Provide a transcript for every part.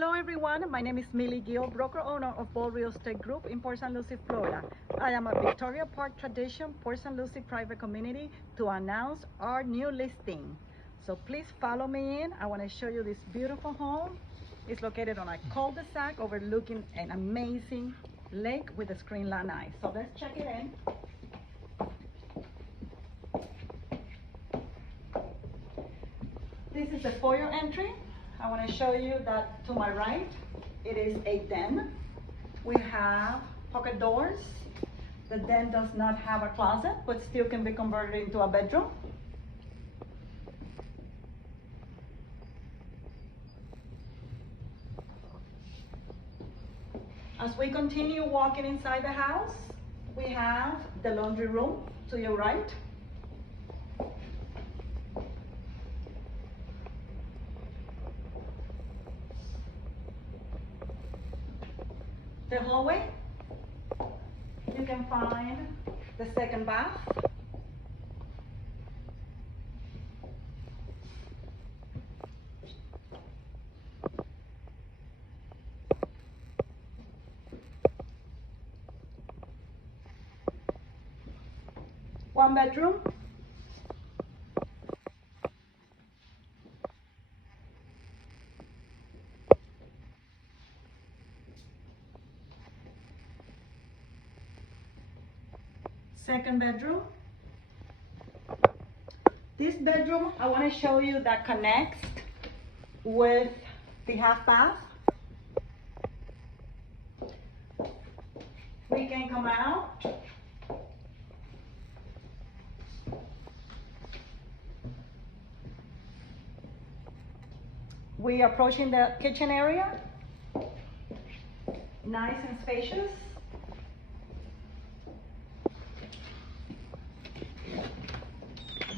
Hello everyone, my name is Millie Gill, broker owner of Bold Real Estate Group in Port St. Lucie, Florida. I am at Victoria Park Tradition, Port St. Lucie private community to announce our new listing. So please follow me in. I want to show you this beautiful home. It's located on a cul-de-sac overlooking an amazing lake with a screen lanai. So let's check it in. This is the foyer entry. I want to show you that to my right, it is a den. We have pocket doors. The den does not have a closet, but still can be converted into a bedroom. As we continue walking inside the house, we have the laundry room to your right. The hallway, you can find the second bath. One bedroom. Second bedroom. This bedroom, I want to show you that connects with the half bath. We can come out. We are approaching the kitchen area. Nice and spacious.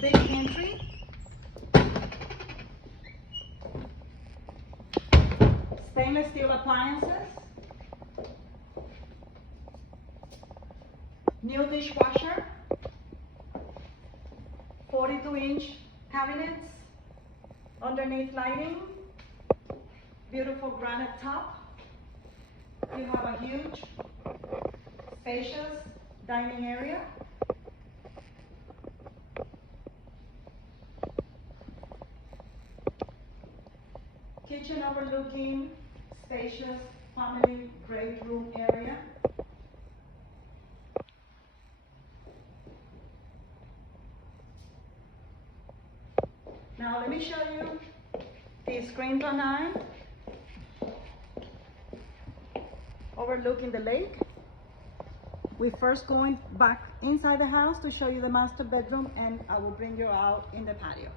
Big pantry. Stainless steel appliances. New dishwasher. 42-inch cabinets. Underneath lighting. Beautiful granite top. You have a huge, spacious dining area. Kitchen overlooking spacious family great room area. Now let me show you the screen lanai overlooking the lake. We're first going back inside the house to show you the master bedroom, and I will bring you out in the patio.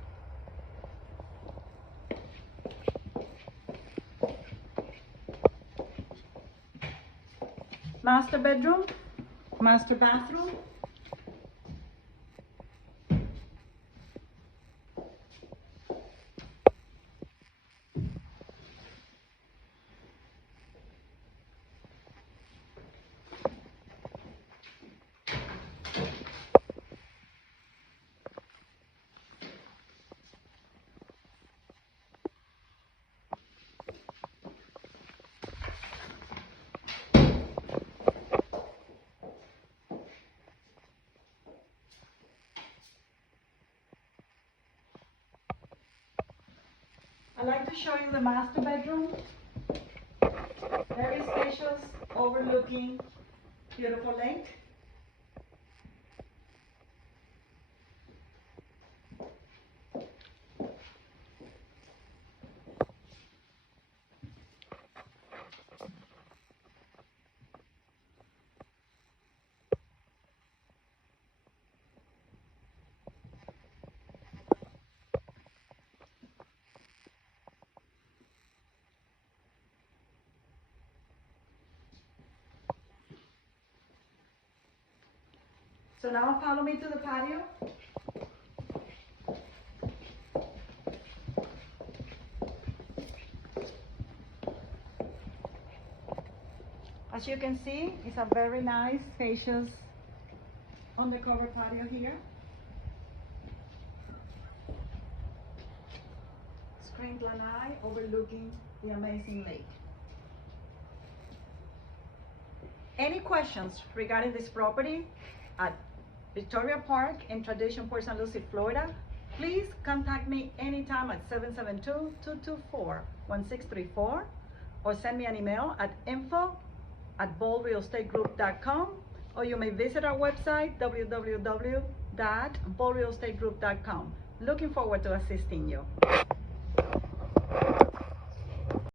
Master bedroom, master bathroom. I'd like to show you the master bedroom. Very spacious, overlooking beautiful lake. So now follow me to the patio. As you can see, it's a very nice, spacious, undercover patio here. Screen Lanai, overlooking the amazing lake. Any questions regarding this property at Victoria Park in Tradition, Port St. Lucie, Florida, please contact me anytime at 772-224-1634 or send me an email at info@boldrealestategroup.com, or you may visit our website www.boldrealestategroup.com. Looking forward to assisting you.